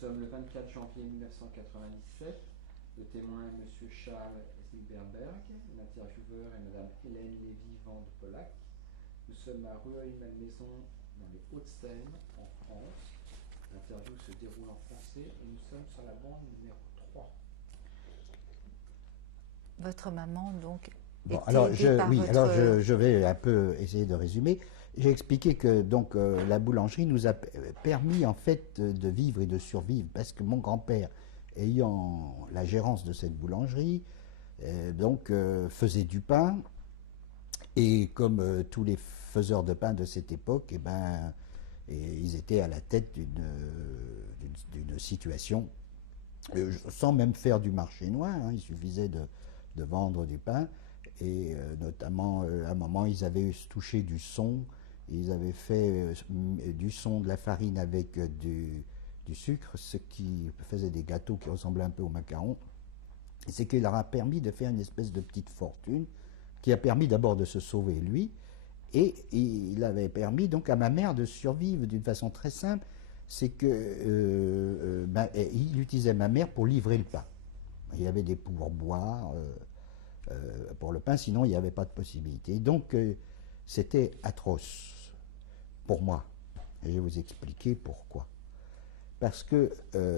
sommes le 24 janvier 1997. Le témoin est M. Charles Zilberberg, l'intervieweur est Mme Hélène Lévy-Van de Polac. Nous sommes à Rueil-Malmaison, dans les Hauts-de-Seine, en France. L'interview se déroule en français et nous sommes sur la bande numéro 3. Votre maman, donc, bon, était alors, aidée par votre... alors je vais un peu essayer de résumer. J'ai expliqué que donc la boulangerie nous a permis en fait de vivre et de survivre parce que mon grand-père, ayant la gérance de cette boulangerie, faisait du pain et comme tous les faiseurs de pain de cette époque, ils étaient à la tête d'une situation sans même faire du marché noir, hein, il suffisait de vendre du pain et notamment à un moment ils avaient touché du son. Ils avaient fait du son, de la farine avec du sucre, ce qui faisait des gâteaux qui ressemblaient un peu aux macarons. C'est qu'il leur a permis de faire une espèce de petite fortune, qui a permis d'abord de se sauver lui, et il avait permis donc à ma mère de survivre d'une façon très simple. C'est que il utilisait ma mère pour livrer le pain. Il y avait des pourboires pour le pain, sinon il n'y avait pas de possibilité. Donc c'était atroce pour moi. Et je vais vous expliquer pourquoi. Parce que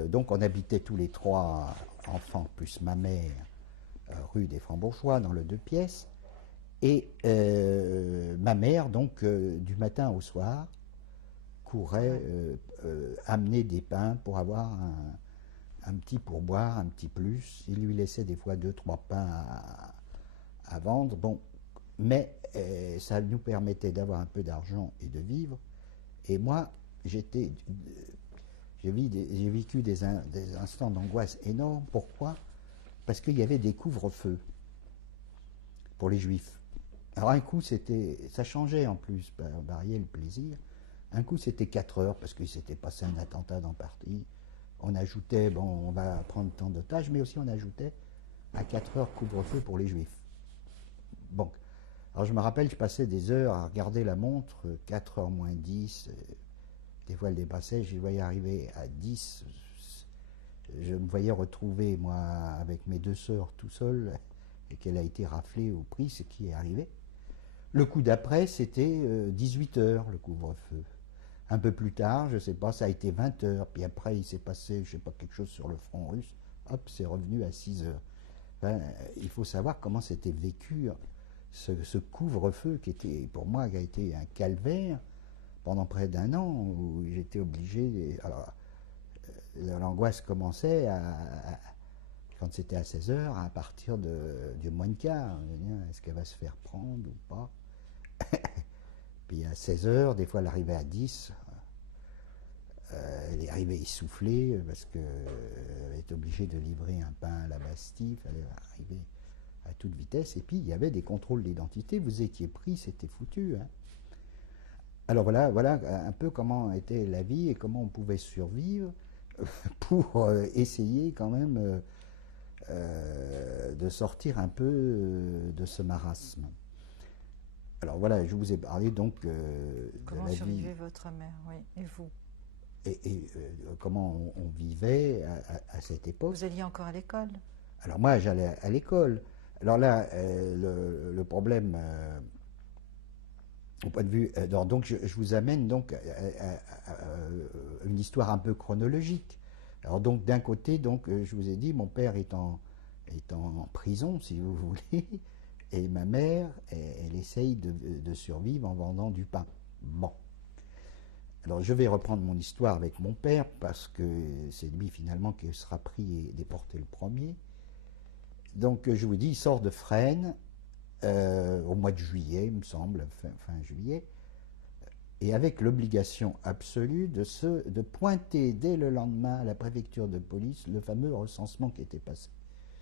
donc on habitait tous les trois enfants plus ma mère rue des Francs-Bourgeois dans le 2 pièces et ma mère donc du matin au soir courait amener des pains pour avoir un petit pourboire, un petit plus. Il lui laissait des fois 2-3 pains à vendre. Bon, mais ça nous permettait d'avoir un peu d'argent et de vivre. Et moi, j'ai vécu des instants d'angoisse énormes. Pourquoi? Parce qu'il y avait des couvre-feux pour les juifs. Alors un coup, ça changeait en plus, variait le plaisir. Un coup, c'était 4 heures, parce qu'il s'était passé un attentat dans Paris. On ajoutait, bon, on va prendre tant d'otages, mais aussi on ajoutait à 4 heures couvre-feu pour les juifs. Bon. Alors je me rappelle, je passais des heures à regarder la montre, 4 heures moins 10, des fois elle dépassait, je voyais arriver à 10, je me voyais retrouver moi avec mes 2 sœurs tout seul, et qu'elle a été raflée au prix, ce qui est arrivé. Le coup d'après, c'était 18 heures le couvre-feu. Un peu plus tard, je ne sais pas, ça a été 20 heures, puis après il s'est passé, je ne sais pas, quelque chose sur le front russe, hop, c'est revenu à 6 heures. Enfin, il faut savoir comment c'était vécu ce couvre-feu qui était, pour moi, qui a été un calvaire pendant près d'1 an, où j'étais obligé, alors l'angoisse commençait quand c'était à 16 heures, à partir du moins de quart, est-ce qu'elle va se faire prendre ou pas? Puis à 16 heures, des fois elle arrivait à 10, elle est arrivée essoufflée parce qu'elle était obligée de livrer un pain à la Bastille, il fallait arriver à toute vitesse, et puis il y avait des contrôles d'identité, vous étiez pris, c'était foutu. Hein. Alors voilà un peu comment était la vie et comment on pouvait survivre pour essayer quand même de sortir un peu de ce marasme. Alors voilà, je vous ai parlé donc de comment la vie. Comment survivait votre mère, oui, et vous? Et comment on vivait à cette époque. Vous alliez encore à l'école? Alors moi, j'allais à l'école. Alors là, le problème, au point de vue, donc je vous amène donc à une histoire un peu chronologique. Alors donc d'un côté, donc je vous ai dit, mon père est en prison, si vous voulez, et ma mère, elle essaye de survivre en vendant du pain. Bon. Alors je vais reprendre mon histoire avec mon père, parce que c'est lui finalement qui sera pris et déporté le premier. Donc je vous dis, il sort de Fresnes au mois de juillet, il me semble, fin juillet, et avec l'obligation absolue de pointer dès le lendemain à la préfecture de police le fameux recensement qui était passé.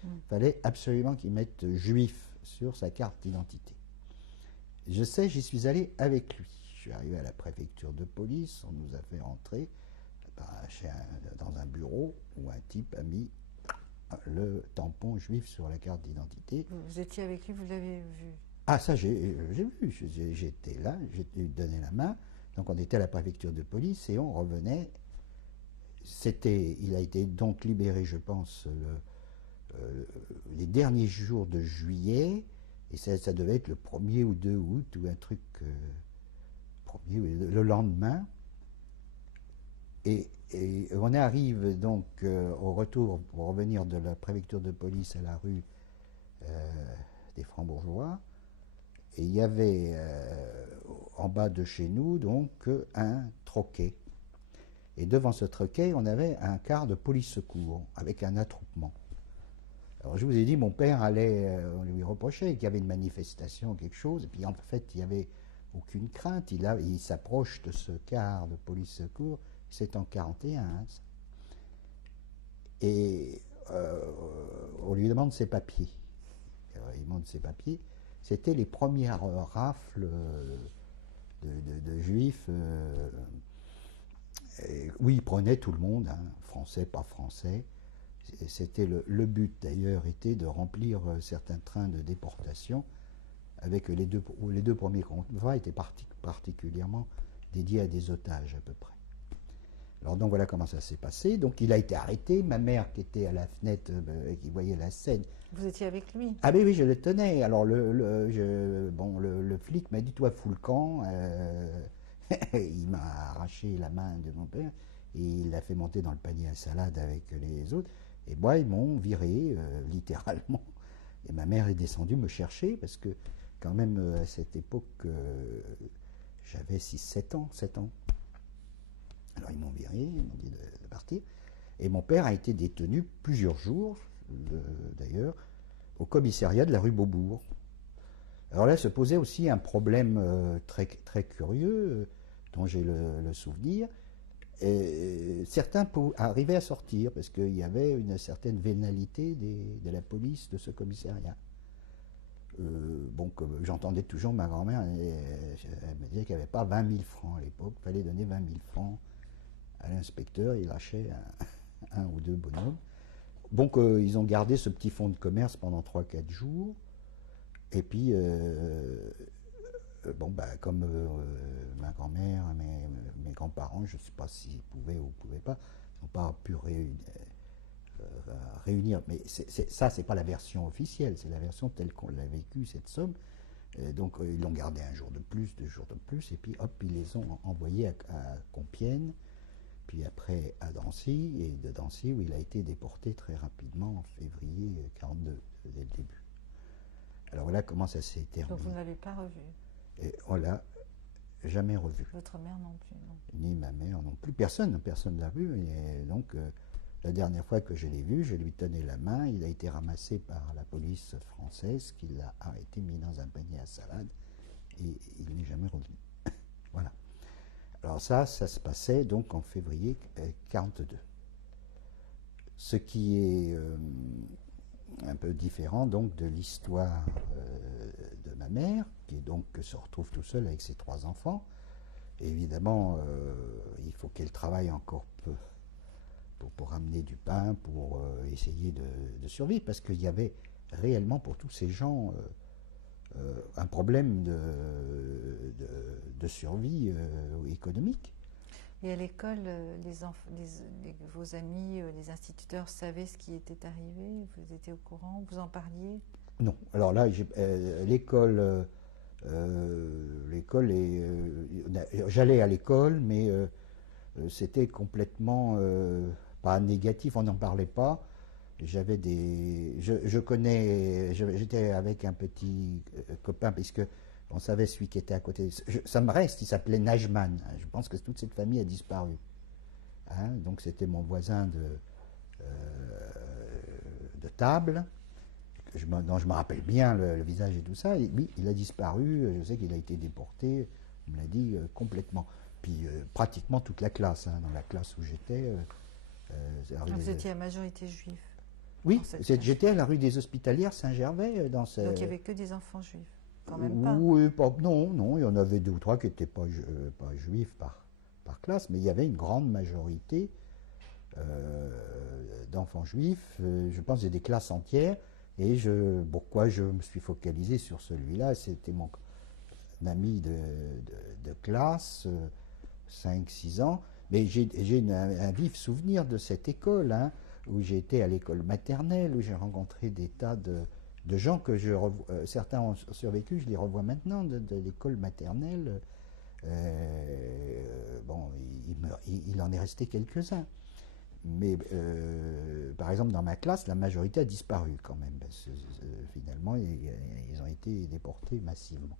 Il fallait absolument qu'il mette juif sur sa carte d'identité. Je sais, j'y suis allé avec lui. Je suis arrivé à la préfecture de police, on nous a fait rentrer dans un bureau où un type a mis le tampon juif sur la carte d'identité. Vous étiez avec lui, vous l'avez vu? Ah ça j'ai vu, j'étais là, j'ai donné la main, donc on était à la préfecture de police et on revenait il a été donc libéré, je pense, les derniers jours de juillet, et ça devait être le 1er ou 2 août, ou un truc, le lendemain. Et on arrive donc au retour, pour revenir de la préfecture de police à la rue des Francs-Bourgeois, et il y avait en bas de chez nous donc un troquet. Et devant ce troquet, on avait un quart de police secours avec un attroupement. Alors je vous ai dit, mon père on lui reprochait qu'il y avait une manifestation, quelque chose, et puis en fait il n'y avait aucune crainte. Il s'approche de ce quart de police secours, c'est en 41. Hein, et on lui demande ses papiers. Alors, il demande ses papiers. C'était les premières rafles de juifs où ils prenaient tout le monde, hein, français, pas français. C'était le but d'ailleurs était de remplir certains trains de déportation avec les deux premiers convois étaient particulièrement dédiés à des otages à peu près. Alors donc voilà comment ça s'est passé. Donc il a été arrêté. Ma mère qui était à la fenêtre, qui voyait la scène. Vous étiez avec lui? Ah oui, je le tenais. Alors le flic m'a dit, toi fous le camp. Il m'a arraché la main de mon père et il l'a fait monter dans le panier à salade avec les autres. Et moi, ils m'ont viré, littéralement. Et ma mère est descendue me chercher parce que quand même à cette époque, j'avais 7 ans. Alors ils m'ont viré, ils m'ont dit de partir. Et mon père a été détenu plusieurs jours, d'ailleurs, au commissariat de la rue Beaubourg. Alors là se posait aussi un problème très, très curieux, dont j'ai le souvenir. Et certains arrivaient à sortir, parce qu'il y avait une certaine vénalité de la police de ce commissariat. J'entendais toujours ma grand-mère, elle me disait qu'il n'y avait pas 20 000 francs à l'époque, il fallait donner 20 000 francs à l'inspecteur, il lâchait un ou deux bonhommes. Donc ils ont gardé ce petit fonds de commerce pendant 3-4 jours, et puis comme ma grand-mère, mes grands-parents, je ne sais pas s'ils pouvaient ou ne pouvaient pas, n'ont pas pu réunir, mais ça c'est pas la version officielle, c'est la version telle qu'on l'a vécue, cette somme. Donc ils l'ont gardé un jour de plus, 2 jours de plus, et puis hop, ils les ont envoyés à Compiègne, puis après à Drancy, et de Drancy où il a été déporté très rapidement en février 1942, dès le début. Alors voilà comment ça s'est terminé. Donc vous ne l'avez pas revu? Et on l'a jamais revu. Votre mère non plus, non? Ni ma mère non plus. Personne ne l'a vu. Et donc la dernière fois que je l'ai vu, je lui tenais la main. Il a été ramassé par la police française qui l'a arrêté, mis dans un panier à salade, et il n'est jamais revenu. Voilà. Alors ça se passait donc en février 1942. Ce qui est un peu différent donc de l'histoire de ma mère, qui donc se retrouve tout seul avec ses 3 enfants. Et évidemment, il faut qu'elle travaille encore peu pour ramener du pain, pour essayer de survivre, parce qu'il y avait réellement pour tous ces gens un problème de survie économique. Et à l'école, vos amis, les instituteurs savaient ce qui était arrivé? Vous étiez au courant? Vous en parliez? Non. Alors là, l'école, j'allais à l'école, mais c'était complètement pas négatif, on n'en parlait pas. J'étais avec un petit copain, puisque on savait celui qui était à côté. Ça me reste, il s'appelait Najman. Je pense que toute cette famille a disparu. Hein, donc c'était mon voisin de table, dont je me rappelle bien le visage et tout ça. Et lui, il a disparu, je sais qu'il a été déporté, il me l'a dit complètement. Puis pratiquement toute la classe, hein, dans la classe où j'étais. Vous étiez à majorité juive? Oui, j'étais à la rue des Hospitalières Saint-Gervais. Donc il n'y avait que des enfants juifs? Quand même pas? Oui, non, il y en avait 2 ou 3 qui n'étaient pas juifs par classe, mais il y avait une grande majorité d'enfants juifs. Je pense qu'il y a des classes entières. Et pourquoi je me suis focalisé sur celui-là? C'était mon ami de classe, 5-6 ans. Mais j'ai un vif souvenir de cette école, hein, où j'ai été à l'école maternelle, où j'ai rencontré des tas de gens que certains ont survécu, je les revois maintenant, de l'école maternelle. Bon, il en est resté quelques-uns. Mais par exemple, dans ma classe, la majorité a disparu quand même. Parce que, finalement, ils ont été déportés massivement.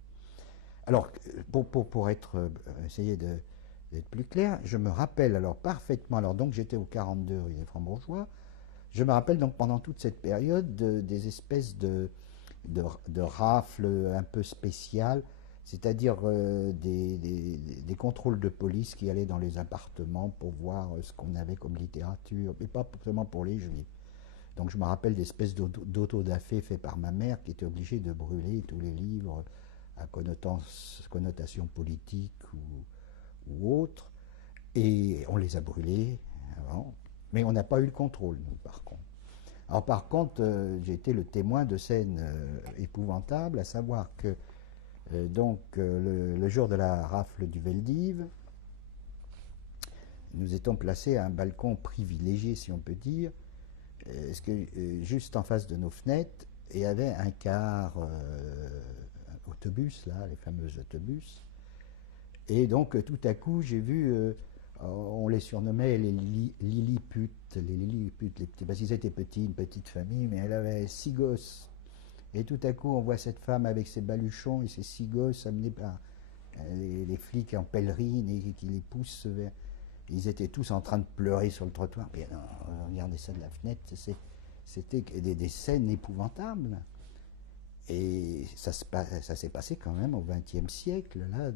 Alors, pour essayer d'être plus clair, je me rappelle alors parfaitement, alors donc j'étais au 42 rue des Francs-Bourgeois, je me rappelle donc pendant toute cette période des espèces de rafles un peu spéciales, c'est-à-dire des contrôles de police qui allaient dans les appartements pour voir ce qu'on avait comme littérature, mais pas seulement pour les juifs. Donc je me rappelle d'espèces d'autodafé fait par ma mère qui était obligée de brûler tous les livres à connotation politique ou autre, et on les a brûlés avant, mais on n'a pas eu le contrôle, nous, par contre. Alors par contre, j'ai été le témoin de scènes épouvantables, à savoir que le jour de la rafle du Veldiv, nous étions placés à un balcon privilégié, si on peut dire, parce que juste en face de nos fenêtres, il y avait un car autobus, là, les fameux autobus. Et donc, tout à coup, j'ai vu, on les surnommait les Lilliputes, parce qu'ils étaient petits, une petite famille, mais elle avait 6 gosses. Et tout à coup, on voit cette femme avec ses baluchons et ses 6 gosses amenés par les flics en pèlerine et qui les poussent vers... Ils étaient tous en train de pleurer sur le trottoir. Puis, regardez ça de la fenêtre, c'était des scènes épouvantables. Et ça s'est passé quand même au XXe siècle. Là,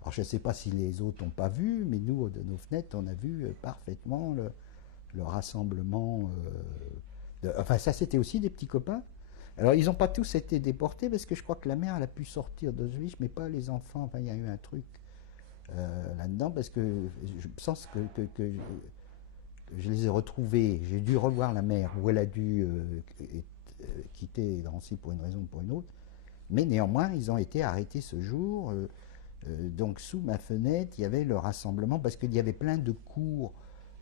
alors je ne sais pas si les autres n'ont pas vu, mais nous, de nos fenêtres, on a vu parfaitement le rassemblement. Enfin, ça, c'était aussi des petits copains. Alors, ils n'ont pas tous été déportés, parce que je crois que la mère, elle a pu sortir d'Auschwitz, mais pas les enfants. Enfin, il y a eu un truc là-dedans, parce que je pense que je les ai retrouvés. J'ai dû revoir la mère, où elle a dû quitter Drancy pour une raison ou pour une autre. Mais néanmoins, ils ont été arrêtés ce jour. Donc, sous ma fenêtre, il y avait le rassemblement, parce qu'il y avait plein de cours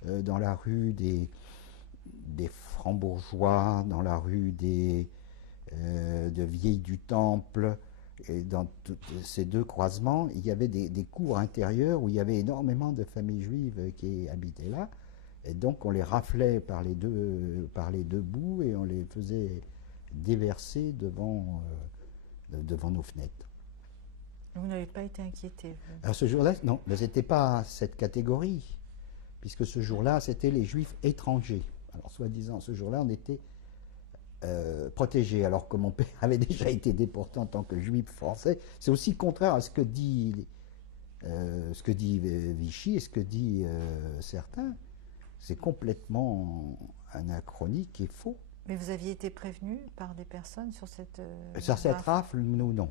dans la rue des Francs-Bourgeois, dans la rue de Vieille du Temple. Et dans ces deux croisements, il y avait des cours intérieurs où il y avait énormément de familles juives qui habitaient là. Et donc on les raflait par les deux bouts et on les faisait déverser devant nos fenêtres. Vous n'avez pas été inquiété, vous? Alors ce jour-là, non, mais ce n'était pas cette catégorie, puisque ce jour-là, c'était les juifs étrangers. Alors soi-disant, ce jour-là, on était protégés, alors que mon père avait déjà été déporté en tant que juif français. C'est aussi contraire à ce que dit Vichy et ce que dit certains. C'est complètement anachronique et faux. Mais vous aviez été prévenu par des personnes sur cette rafle, nous, non.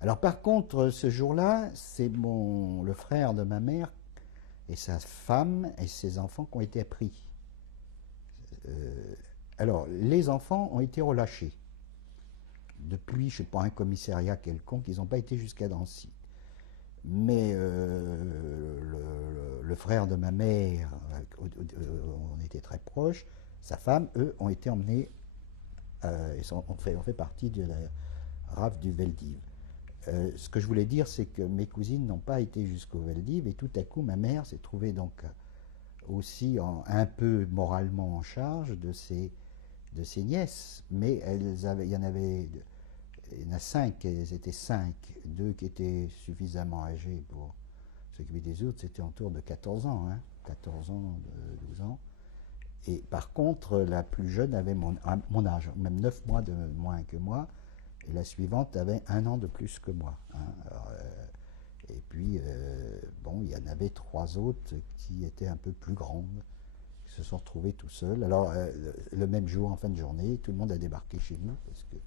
Alors par contre, ce jour-là, c'est le frère de ma mère et sa femme et ses enfants qui ont été pris. Alors, les enfants ont été relâchés. Depuis, je ne sais pas, un commissariat quelconque, ils n'ont pas été jusqu'à Drancy. Mais le frère de ma mère, on était très proches, sa femme, eux, ont été emmenés, on fait partie de la rafle du Veldiv. Ce que je voulais dire, c'est que mes cousines n'ont pas été jusqu'au Veldiv, et tout à coup, ma mère s'est trouvée donc aussi un peu moralement en charge de ses nièces, mais il y en a 5, elles étaient 5, 2 qui étaient suffisamment âgés pour s'occuper des autres, c'était autour de 14 ans, 14 ans, 12 ans. Et par contre, la plus jeune avait mon âge, même 9 mois de moins que moi, et la suivante avait 1 an de plus que moi. Alors, et puis, bon, il y en avait 3 autres qui étaient un peu plus grandes, qui se sont retrouvés tout seuls. Alors, le même jour, en fin de journée, tout le monde a débarqué chez nous, parce qu'il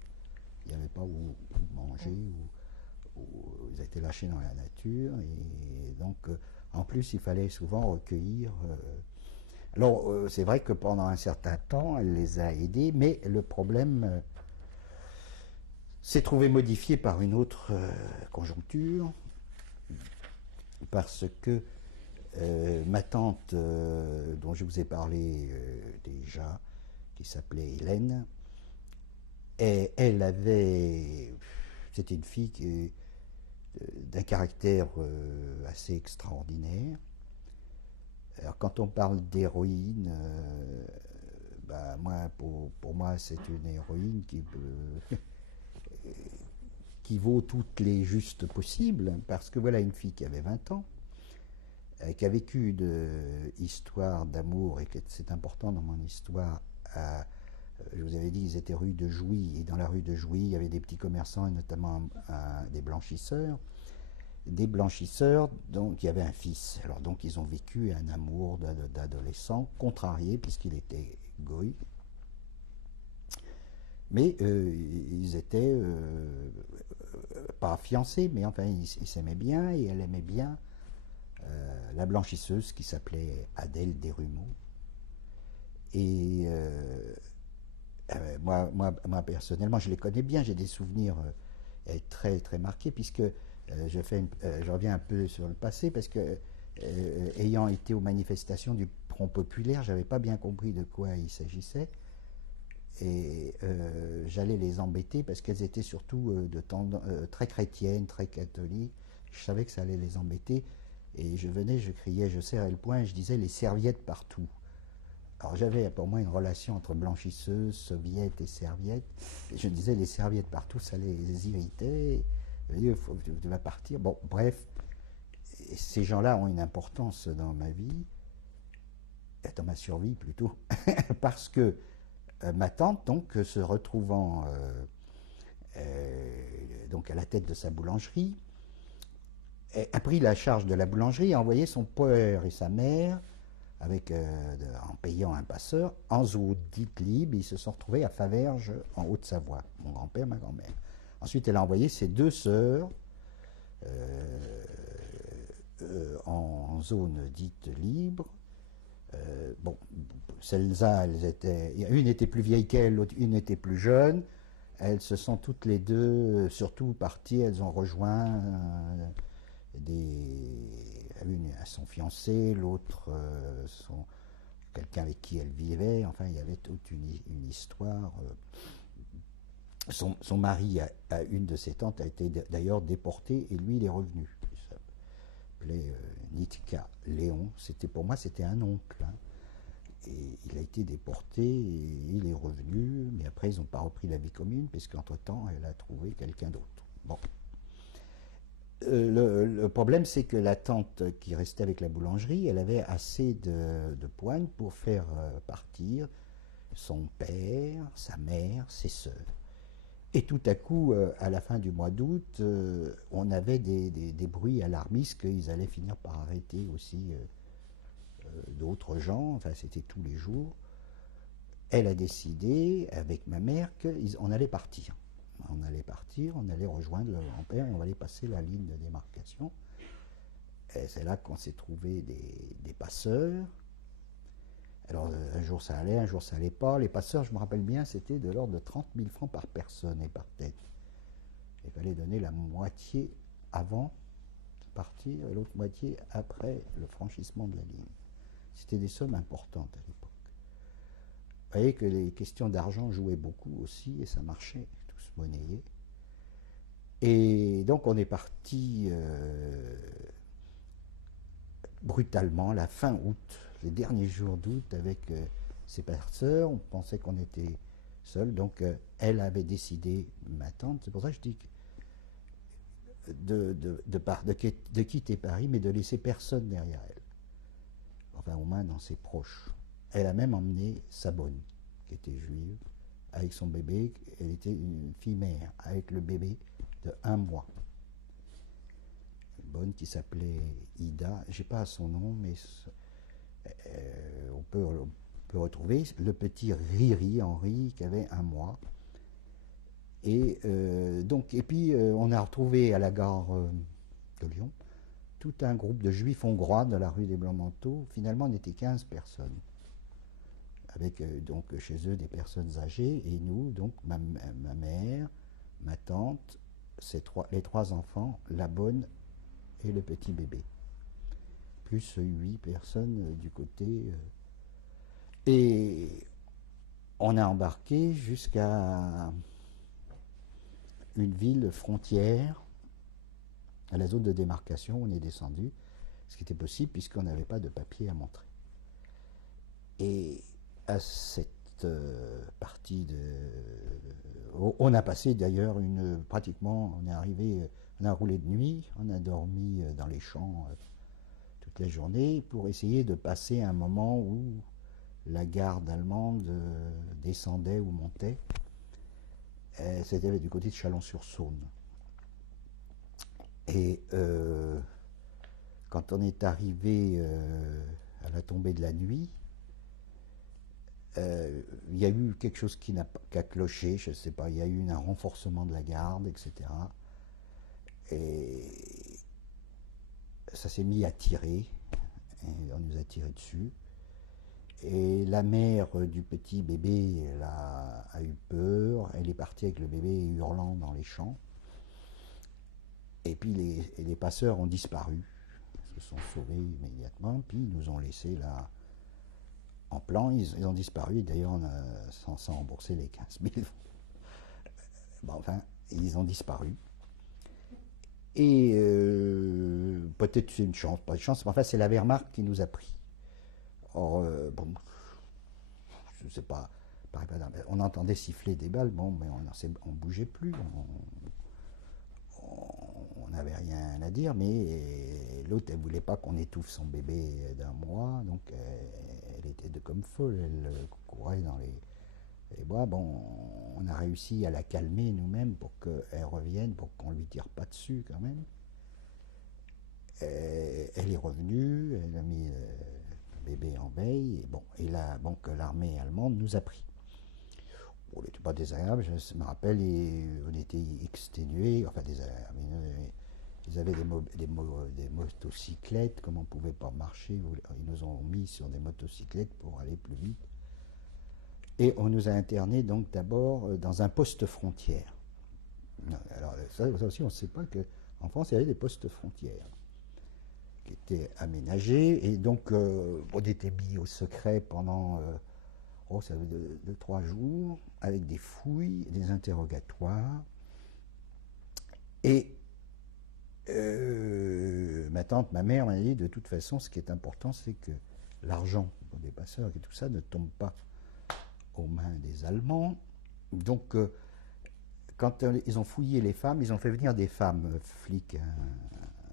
n'y avait pas où manger, ou ils étaient lâchés dans la nature. Et donc, en plus, il fallait souvent recueillir. Alors, c'est vrai que pendant un certain temps, elle les a aidés, mais le problème s'est trouvé modifié par une autre conjoncture, parce que Ma tante, dont je vous ai parlé déjà, qui s'appelait Hélène, et elle avait, c'était une fille d'un caractère assez extraordinaire. Alors quand on parle d'héroïne, moi, pour moi, c'est une héroïne qui vaut toutes les justes possibles, parce que voilà une fille qui avait 20 ans, qui a vécu une histoire d'amour, et que c'est important dans mon histoire. Je vous avais dit, ils étaient rue de Jouy, et dans la rue de Jouy, il y avait des petits commerçants, et notamment des blanchisseurs. Des blanchisseurs, donc il y avait un fils. Alors donc ils ont vécu un amour d'adolescent, contrarié, puisqu'il était goy. Mais ils étaient pas fiancés, mais enfin ils s'aimaient bien, et elle aimait bien la blanchisseuse qui s'appelait Adèle Desrumeaux. Et moi, personnellement, je les connais bien, j'ai des souvenirs très, très marqués, puisque je reviens un peu sur le passé, parce que ayant été aux manifestations du Front Populaire, je n'avais pas bien compris de quoi il s'agissait. Et j'allais les embêter parce qu'elles étaient surtout très chrétiennes, très catholiques. Je savais que ça allait les embêter. Et je venais, je criais, je serrais le poing, et je disais les serviettes partout. Alors j'avais pour moi une relation entre blanchisseuse, soviète et serviette. Et je disais les serviettes partout, ça les irritait. Je disais, tu vas partir. Bon, bref, et ces gens-là ont une importance dans ma vie, dans ma survie plutôt, parce que ma tante, donc, se retrouvant donc à la tête de sa boulangerie, a pris la charge de la boulangerie et a envoyé son père et sa mère, en payant un passeur, en zone dite libre. Ils se sont retrouvés à Faverges, en Haute-Savoie, mon grand-père, ma grand-mère. Ensuite, elle a envoyé ses deux sœurs en zone dite libre. Bon, celles-là, une était plus vieille qu'elle, l'autre, une était plus jeune. Elles se sont toutes les deux, surtout parties, elles ont rejoint l'une à son fiancé, l'autre quelqu'un avec qui elle vivait. Enfin, il y avait toute une histoire. Son mari, à une de ses tantes, a été d'ailleurs déporté, et lui, il est revenu. Il s'appelait Nitka Léon. Pour moi, c'était un oncle. Hein. Et il a été déporté, et il est revenu, mais après, ils n'ont pas repris la vie commune, puisqu'entre-temps, elle a trouvé quelqu'un d'autre. Bon. Le problème, c'est que la tante qui restait avec la boulangerie, elle avait assez de poigne pour faire partir son père, sa mère, ses sœurs. Et tout à coup, à la fin du mois d'août, on avait des bruits alarmistes qu'ils allaient finir par arrêter aussi d'autres gens. Enfin, c'était tous les jours. Elle a décidé, avec ma mère, qu'on allait partir. On allait rejoindre le grand-père, et on allait passer la ligne de démarcation. Et c'est là qu'on s'est trouvé des passeurs. Alors, un jour ça allait, un jour ça allait pas. Les passeurs, je me rappelle bien, c'était de l'ordre de 30 000 francs par personne et par tête. Il fallait donner la moitié avant de partir et l'autre moitié après le franchissement de la ligne. C'était des sommes importantes à l'époque. Vous voyez que les questions d'argent jouaient beaucoup aussi, et ça marchait, tout se monnayait. Et donc on est parti brutalement, la fin août, les derniers jours d'août, avec ses passeurs. On pensait qu'on était seuls, donc elle avait décidé, ma tante, c'est pour ça que je dis de quitter Paris, mais de laisser personne derrière elle. Enfin, au moins dans ses proches. Elle a même emmené sa bonne, qui était juive, avec son bébé. Elle était une fille mère, avec le bébé de 1 mois. Une bonne qui s'appelait Ida. Je n'ai pas son nom, mais on peut retrouver le petit Riri, Henri, qui avait 1 mois. Et puis on a retrouvé à la gare de Lyon tout un groupe de juifs hongrois de la rue des Blancs-Manteaux. Finalement, on était 15 personnes, avec donc chez eux des personnes âgées, et nous, donc ma mère, ma tante, les 3 enfants, la bonne et le petit bébé. plus 8 personnes du côté. Et on a embarqué jusqu'à une ville frontière, à la zone de démarcation. On est descendu, ce qui était possible puisqu'on n'avait pas de papier à montrer. Et à cette partie on a passé d'ailleurs pratiquement, on est arrivé, on a roulé de nuit, on a dormi dans les champs toute la journée pour essayer de passer un moment où la garde allemande descendait ou montait. C'était du côté de Chalon-sur-Saône. Et quand on est arrivé à la tombée de la nuit, il y a eu quelque chose qui a cloché, je ne sais pas, il y a eu un renforcement de la garde, etc. Et ça s'est mis à tirer, et on nous a tiré dessus. Et la mère du petit bébé a eu peur, elle est partie avec le bébé hurlant dans les champs. Et puis les passeurs ont disparu, se sont sauvés immédiatement, puis ils nous ont laissés là en plan, ils ont disparu. D'ailleurs, on a sans rembourser les 15 000. Bon, enfin, ils ont disparu. Et peut-être c'est une chance, pas de chance, mais enfin, c'est la Wehrmacht qui nous a pris. Or, bon, je ne sais pas, on entendait siffler des balles, bon, mais on ne bougeait plus, on n'avait rien à dire, mais l'autre, elle ne voulait pas qu'on étouffe son bébé d'un mois, donc elle était comme folle, elle courait dans les bois. Bon, on a réussi à la calmer nous-mêmes pour qu'elle revienne, pour qu'on ne lui tire pas dessus quand même. Elle est revenue, elle a mis le bébé en veille, et bon, et là, bon, que l'armée allemande nous a pris. Bon, il n'était pas désagréable, je me rappelle, on était exténués, enfin désagréable. Ils avaient des motocyclettes, comme on ne pouvait pas marcher, ils nous ont mis sur des motocyclettes pour aller plus vite. Et on nous a internés donc d'abord dans un poste frontière. Alors ça aussi, on ne sait pas qu'en France, il y avait des postes frontières qui étaient aménagés, et donc on était mis au secret pendant 2-3 jours, avec des fouilles, des interrogatoires. Et ma tante, ma mère m'a dit, de toute façon, ce qui est important, c'est que l'argent des passeurs et tout ça ne tombe pas aux mains des Allemands. Donc, quand ils ont fouillé les femmes, ils ont fait venir des femmes flics,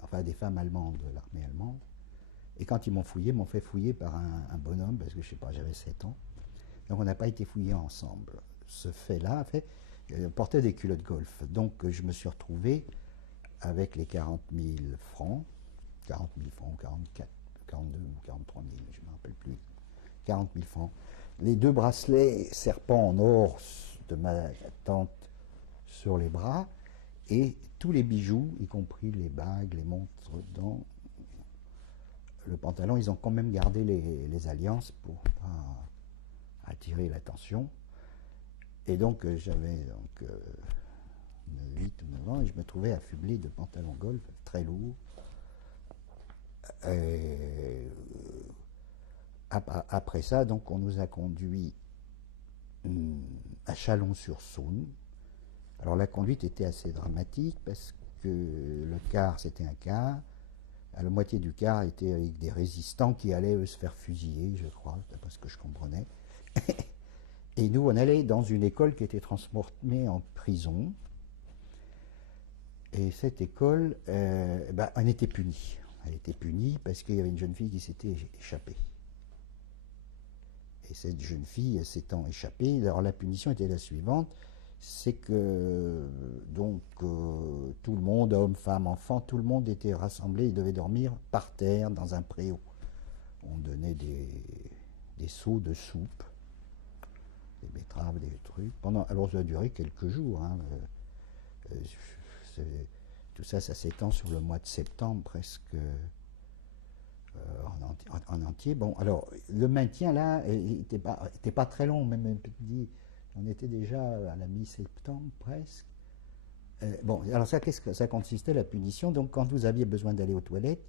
enfin des femmes allemandes de l'armée allemande. Et quand ils m'ont fait fouiller par un bonhomme, parce que je ne sais pas, j'avais 7 ans. Donc on n'a pas été fouillés ensemble. Ce fait-là portait des culottes golf. Donc je me suis retrouvé avec les 40 000 francs, 40 000 francs, 44, 42 ou 43 000, je ne me rappelle plus, 40 000 francs. Les 2 bracelets serpents en or de ma tante sur les bras, et tous les bijoux, y compris les bagues, les montres dans le pantalon. Ils ont quand même gardé les alliances pour pas attirer l'attention. Et donc j'avais 8 ou 9 ans, et je me trouvais affublé de pantalons golf très lourds. Et après ça, donc on nous a conduits à Chalon-sur-Saône. Alors la conduite était assez dramatique parce que le car, c'était un car. La moitié du car était avec des résistants qui allaient se faire fusiller, je crois, d'après ce que je comprenais. Et nous, on allait dans une école qui était transformée en prison. Et cette école, on était punis. Elle était punie parce qu'il y avait une jeune fille qui s'était échappée. Et cette jeune fille s'étant échappée, alors la punition était la suivante, c'est que donc tout le monde, hommes, femmes, enfants, tout le monde était rassemblé, ils devaient dormir par terre dans un préau. On donnait des seaux de soupe, des betteraves, des trucs. Alors ça a duré quelques jours. Hein. Tout ça, ça s'étend sur le mois de septembre presque en entier. Bon, alors le maintien là n'était pas très long, même on était déjà à la mi-septembre presque. Bon, alors ça, qu'est-ce que ça consistait la punition? Donc quand vous aviez besoin d'aller aux toilettes,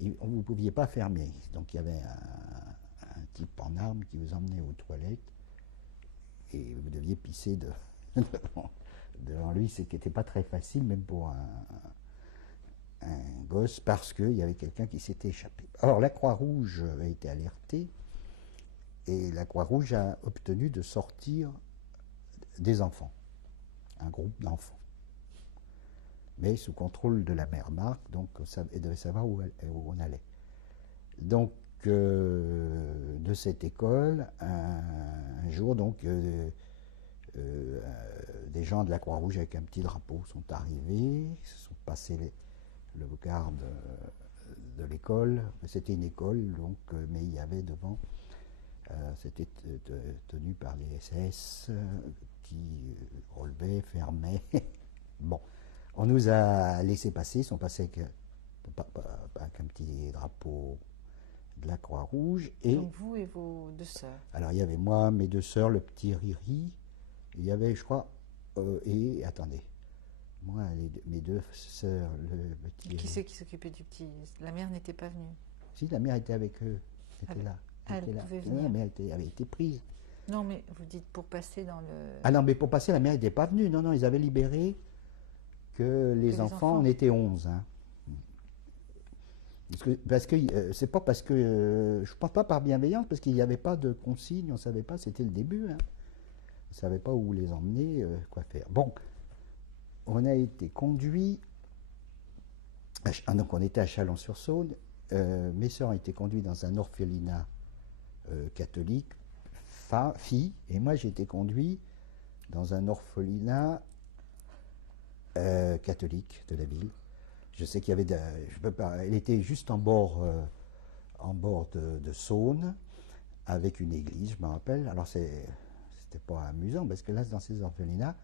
vous ne pouviez pas fermer. Donc il y avait un type en armes qui vous emmenait aux toilettes et vous deviez pisser devant lui, ce qui n'était pas très facile, même pour un gosse, parce qu'il y avait quelqu'un qui s'était échappé. Alors la Croix-Rouge a été alertée et la Croix-Rouge a obtenu de sortir des enfants, un groupe d'enfants, mais sous contrôle de la mère Marthe, donc elle devait savoir où on allait. Donc de cette école, un jour, donc des gens de la Croix-Rouge avec un petit drapeau sont arrivés, se sont passés le garde de l'école. C'était une école, donc, mais il y avait devant, c'était tenu par les SS qui relevaient, fermaient. Bon, on nous a laissé passer, ils sont passés avec un petit drapeau de la Croix-Rouge. Donc vous et vos 2 sœurs. Alors il y avait moi, mes 2 sœurs, le petit Riri, il y avait, je crois, et attendez, moi, mes 2 sœurs, le petit... Qui c'est qui s'occupait du petit? La mère n'était pas venue. Si, la mère était avec eux, était là. Elle était là. pouvait venir. Non, mais elle avait été prise. Non, mais vous dites pour passer dans le... Ah non, mais pour passer, la mère n'était pas venue. Non, non, ils avaient libéré que les enfants, on était 11. Hein. Parce que c'est pas parce que... je pense pas par bienveillance, parce qu'il n'y avait pas de consigne, on ne savait pas, c'était le début. Hein. On ne savait pas où les emmener, quoi faire. Bon, on a été conduits... donc on était à Chalon-sur-Saône. Mes sœurs ont été conduites dans un orphelinat catholique, fille, et moi j'ai été conduit dans un orphelinat catholique de la ville. Je sais qu'il y avait, je peux pas, elle était juste en bord de Saône, avec une église, je me rappelle. Alors c'était pas amusant, parce que là, dans ces orphelinats,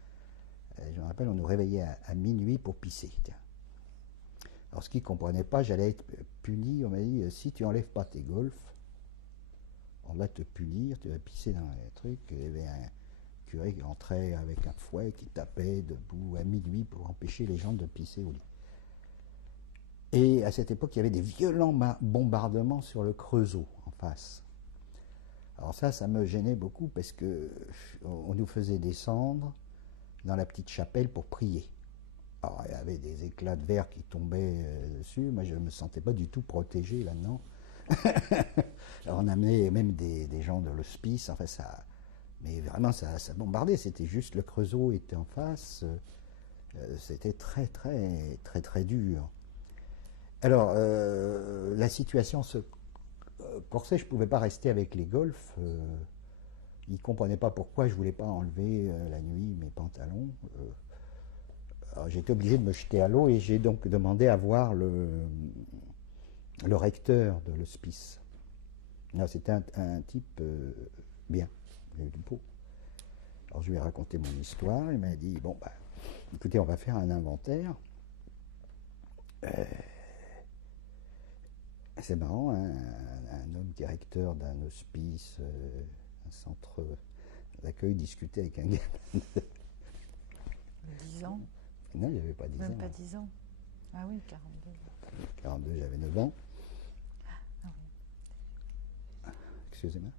je me rappelle, on nous réveillait à minuit pour pisser. Tiens. Alors ce qu'ils ne comprenaient pas, j'allais être puni, on m'a dit, si tu n'enlèves pas tes golfs, on va te punir, tu vas pisser dans les trucs. Il y avait un curé qui entrait avec un fouet, qui tapait debout à minuit pour empêcher les gens de pisser au lit. Et à cette époque, il y avait des violents bombardements sur le Creusot, en face. Alors ça me gênait beaucoup, parce qu'on nous faisait descendre dans la petite chapelle pour prier. Alors il y avait des éclats de verre qui tombaient dessus, moi je ne me sentais pas du tout protégé là-dedans. Alors on amenait même des gens de l'hospice, enfin ça... Mais vraiment ça bombardait, c'était juste le Creusot était en face, c'était très très très très dur. Alors la situation se corsait, je ne pouvais pas rester avec les golfs, ils ne comprenaient pas pourquoi je ne voulais pas enlever la nuit mes pantalons. Alors j'étais obligé de me jeter à l'eau et j'ai donc demandé à voir le recteur de l'hospice. C'était un type bien, il avait du beau. Alors je lui ai raconté mon histoire, il m'a dit, bon, bah, écoutez, on va faire un inventaire. C'est marrant, hein, un homme directeur d'un hospice, un centre d'accueil, discutait avec un gars. 10 ans? Non, il n'y avait pas 10 ans. Même pas 10 ans. Ah oui, 42. 42, j'avais 9 ans. Ah oui. Excusez-moi.